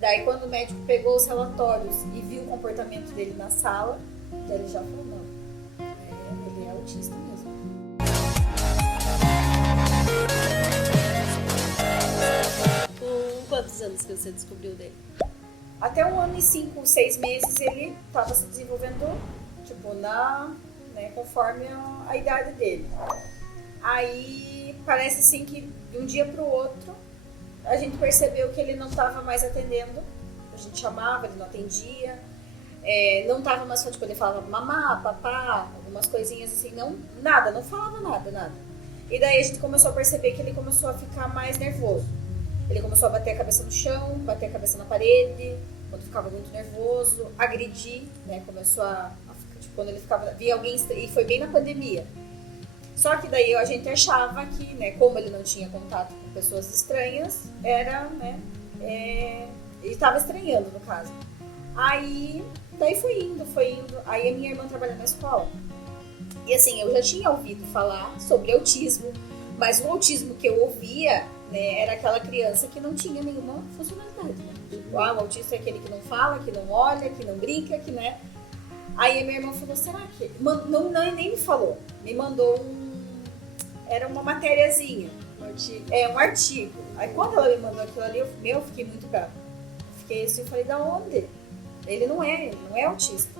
Daí quando o médico pegou os relatórios e viu o comportamento dele na sala, daí ele já falou, não, ele é autista mesmo. Com quantos anos que você descobriu dele? Até 1 ano e 5, 6 meses ele estava se desenvolvendo, tipo, conforme a idade dele. Aí parece assim que de um dia para o outro a gente percebeu que ele não estava mais atendendo. A gente chamava, ele não atendia. Não estava mais, tipo, ele falava mamá, papá, algumas coisinhas assim, não falava nada. E daí a gente começou a perceber que ele começou a ficar mais nervoso. Ele começou a bater a cabeça no chão, bater a cabeça na parede, quando ficava muito nervoso, agredir, né? Começou a tipo, quando ele via alguém, e foi bem na pandemia. Só que daí a gente achava que, né, como ele não tinha contato com pessoas estranhas, ele estava estranhando, no caso. Aí, daí foi indo. Aí a minha irmã trabalha na escola. E assim, eu já tinha ouvido falar sobre autismo, mas o autismo que eu ouvia, né, era aquela criança que não tinha nenhuma funcionalidade. Né? Tipo, o autista é aquele que não fala, que não olha, que não brinca, que, né? Aí a minha irmã falou, será que... Não, nem me falou. Me mandou era uma matériazinha. Um artigo. Aí quando ela me mandou aquilo ali, eu fiquei muito brava. Fiquei assim, eu falei, da onde? Ele não é autista.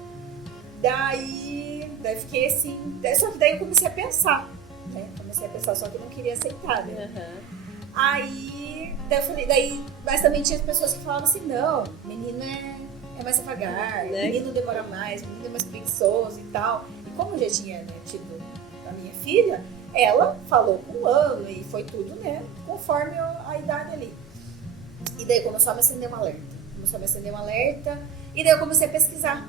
Daí fiquei assim... Só que daí eu comecei a pensar. Né? Só que eu não queria aceitar. Né? Uhum. Aí, eu falei, mas também tinha pessoas que falavam assim, não, menino é mais devagar, né? Menino demora mais, menino é mais preguiçoso e tal. E como eu já tinha, né, tido a minha filha, ela falou com 1 ano e foi tudo, né, conforme a idade ali. E daí começou a me acender um alerta. E daí eu comecei a pesquisar.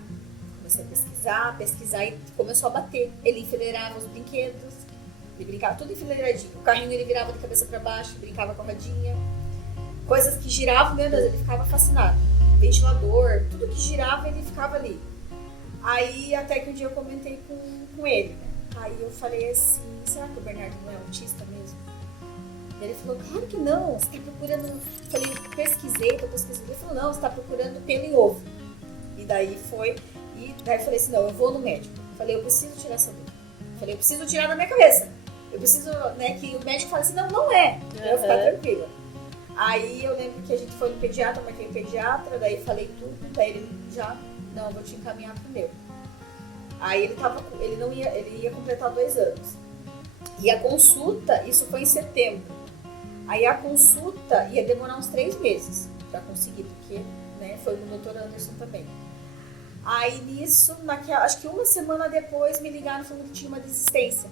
Pesquisar e começou a bater. Ele enfileirava os brinquedos, ele brincava tudo enfileiradinho. O carrinho ele virava de cabeça para baixo, brincava com a rodinha. Coisas que giravam, meu Deus, ele ficava fascinado. Ventilador, tudo que girava ele ficava ali. Aí até que um dia eu comentei com ele, né? Aí eu falei assim, será que o Bernardo não é autista mesmo? Ele falou, claro que não, você tá procurando... Eu falei, tô pesquisando. Ele falou, não, você tá procurando pelo em ovo. E daí eu falei assim, não, eu vou no médico. Eu falei, eu preciso tirar essa dúvida. Eu falei, eu preciso tirar da minha cabeça. Eu preciso, né, que o médico fale assim, não é. Pra eu ficar tranquila. Aí eu lembro que a gente foi no pediatra, marquei o pediatra, daí falei tudo, daí ele não, eu vou te encaminhar pro meu. Aí ele ia completar 2 anos. E a consulta, isso foi em setembro. Aí a consulta ia demorar uns 3 meses pra conseguir, porque, né, foi no Dr. Anderson também. Aí nisso, acho que 1 semana depois, me ligaram falando que tinha uma desistência.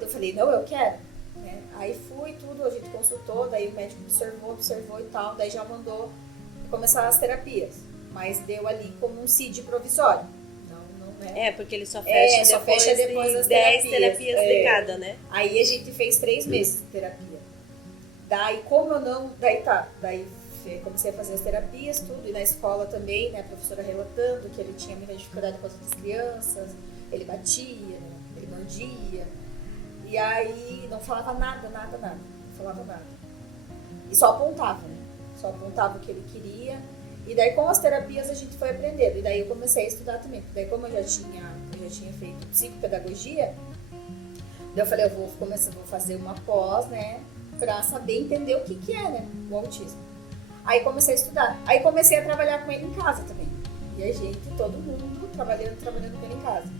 Eu falei, não, eu quero. Né? Aí fui, tudo, a gente consultou, daí o médico observou e tal, daí já mandou começar as terapias. Mas deu ali como um CID provisório. Não é. Porque ele só fecha depois das 10 terapias de cada, né? Aí a gente fez 3 meses de terapia. Daí como eu não... Daí comecei a fazer as terapias, tudo, e na escola também, né, a professora relatando que ele tinha muita dificuldade com as outras crianças, ele batia, né, ele mordia, e aí não falava nada, não falava nada. E só apontava, né, só apontava o que ele queria, e daí com as terapias a gente foi aprendendo, e daí eu comecei a estudar também, porque daí como eu já tinha feito psicopedagogia, daí eu falei, eu vou fazer uma pós, né, pra saber entender o que é, né, o autismo. Aí comecei a estudar. Aí comecei a trabalhar com ele em casa também. E a gente, todo mundo, trabalhando com ele em casa.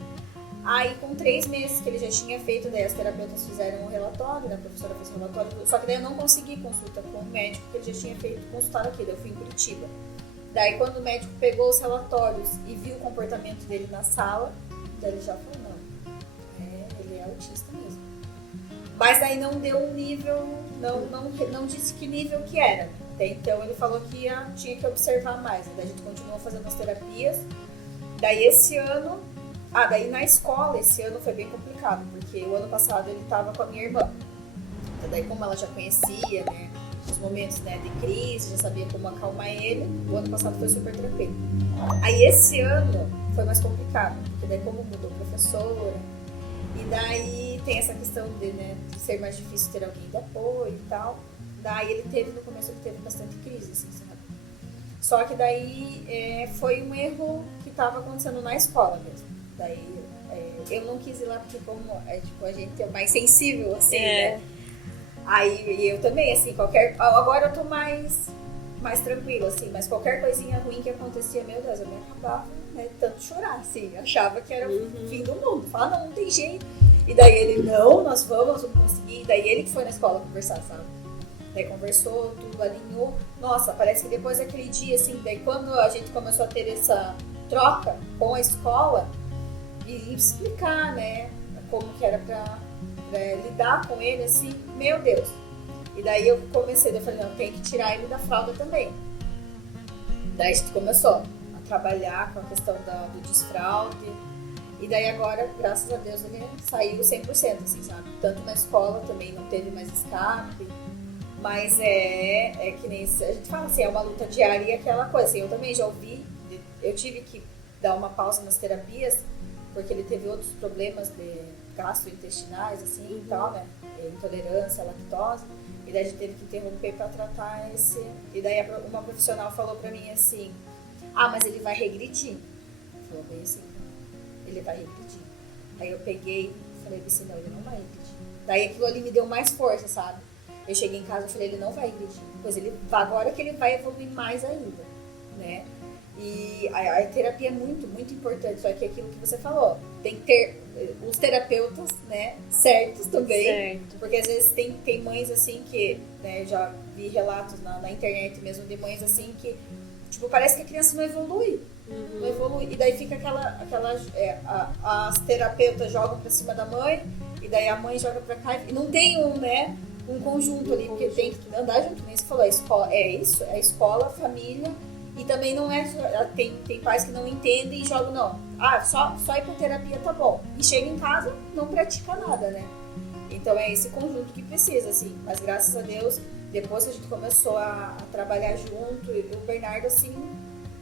Aí com 3 meses que ele já tinha feito, daí as terapeutas fizeram um relatório, né? A professora fez um relatório. Só que daí eu não consegui consulta com o médico, porque ele já tinha feito consultado aqui. Daí eu fui em Curitiba. Daí quando o médico pegou os relatórios e viu o comportamento dele na sala, daí ele já falou, ele é autista mesmo. Mas daí não deu um nível, não disse que nível que era. Então ele falou que tinha que observar mais. Daí a gente continuou fazendo as terapias. Daí esse ano... daí na escola esse ano foi bem complicado, porque o ano passado ele estava com a minha irmã. Então daí como ela já conhecia, né, os momentos, né, de crise, já sabia como acalmar ele, o ano passado foi super tranquilo. Aí esse ano foi mais complicado, porque daí como mudou professora, e daí tem essa questão de ser mais difícil ter alguém de apoio e tal. Daí no começo ele teve bastante crise, assim, sabe? Só que daí foi um erro que estava acontecendo na escola mesmo. Daí eu não quis ir lá porque como tipo, a gente é mais sensível, assim, né? Aí eu também, assim, agora eu tô mais tranquila, assim, mas qualquer coisinha ruim que acontecia, meu Deus, eu me acabava, né, tanto chorar, assim, achava que era o fim do mundo. Falava, não tem jeito. E daí ele, não, nós vamos conseguir. E daí ele que foi na escola conversar, sabe? Daí conversou, tudo alinhou. Nossa, parece que depois daquele dia, assim, daí quando a gente começou a ter essa troca com a escola e explicar, né, como que era pra lidar com ele, assim, meu Deus. E daí eu comecei, eu falei, não, tem que tirar ele da fralda também. Daí a gente começou a trabalhar com a questão do desfraude. E daí agora, graças a Deus, ele saiu 100%, assim, sabe? Tanto na escola também não teve mais escape. Mas é que nem a gente fala assim, é uma luta diária e aquela coisa. Assim, eu também já ouvi, eu tive que dar uma pausa nas terapias, porque ele teve outros problemas de gastrointestinais, assim, e tal, né? Intolerância à lactose. E daí a gente teve que interromper para tratar esse. E daí uma profissional falou para mim assim, mas ele vai regredir. Falou bem assim, ele vai regredir. Aí eu peguei e falei assim, não, ele não vai regredir. Daí aquilo ali me deu mais força, sabe? Eu cheguei em casa e falei, ele não vai regredir. Pois agora que ele vai evoluir mais ainda, né? E a terapia é muito, muito importante. Só que aquilo que você falou, tem que ter os terapeutas, né, certos também. Certo. Porque às vezes tem mães assim que, né, já vi relatos na internet mesmo de mães assim que, tipo, parece que a criança não evolui. Não evolui. E daí fica as terapeutas jogam pra cima da mãe, e daí a mãe joga pra cá. E não tem um conjunto ali, porque tem que andar junto. Nem você falou, a escola, isso, a escola, a família. E também não tem pais que não entendem e jogam, não. Só ir pra terapia tá bom. E chega em casa, não pratica nada, né? Então é esse conjunto que precisa, assim. Mas graças a Deus, depois que a gente começou a trabalhar junto, o Bernardo, assim,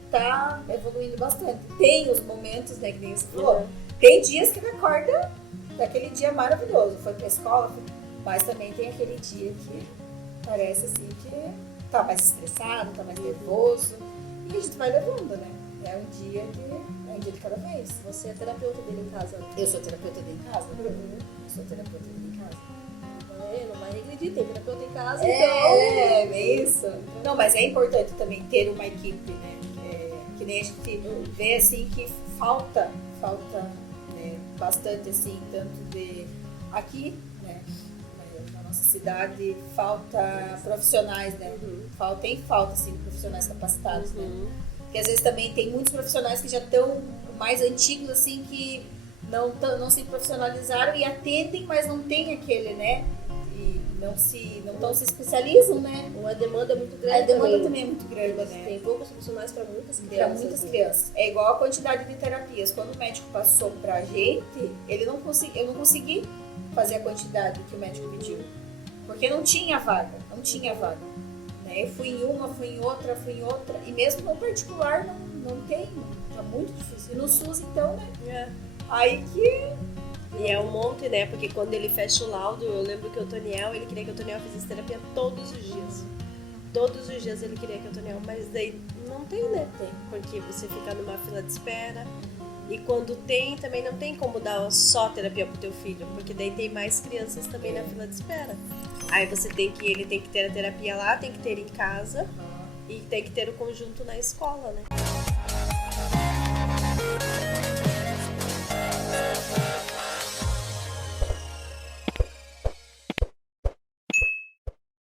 tá evoluindo bastante. Tem os momentos, né, que nem você falou. Tem dias que ele acorda daquele dia maravilhoso. Foi pra escola, mas também tem aquele dia que parece, assim, que tá mais estressado, tá mais nervoso. E a gente vai levando, né? É um dia de cada vez. Você é terapeuta dele em casa? Eu sou terapeuta dele em casa. Eu sou terapeuta dele em casa. Não vai regredir, tem terapeuta em casa, é isso. Não, mas é importante também ter uma equipe, né? Que nem a gente vê, assim, que falta né, bastante, assim, tanto de aqui, né? Na nossa cidade, falta profissionais, né? Tem falta, assim, de profissionais capacitados, né? Porque às vezes também tem muitos profissionais que já estão mais antigos, assim, que não se profissionalizaram e atendem, mas não tem aquele, né? E não se especializam, né? A demanda é muito grande. A demanda também é muito grande, né? Tem poucos profissionais para muitas crianças. Para muitas crianças. É igual a quantidade de terapias. Quando o médico passou pra gente, eu não consegui fazer a quantidade que o médico pediu. Porque não tinha vaga. Né? Eu fui em uma, fui em outra. E mesmo no particular não tem. Tá muito difícil. E no SUS, então, né? Aí que... E é um monte, né? Porque quando ele fecha o laudo, eu lembro que o Toniel, ele queria que o Toniel fizesse terapia todos os dias. Todos os dias ele queria que o Toniel, mas daí não tem, né? Porque você fica numa fila de espera. E quando tem, também não tem como dar só terapia pro teu filho, porque daí tem mais crianças também na fila de espera. Aí ele tem que ter a terapia lá, tem que ter em casa e tem que ter o conjunto na escola, né?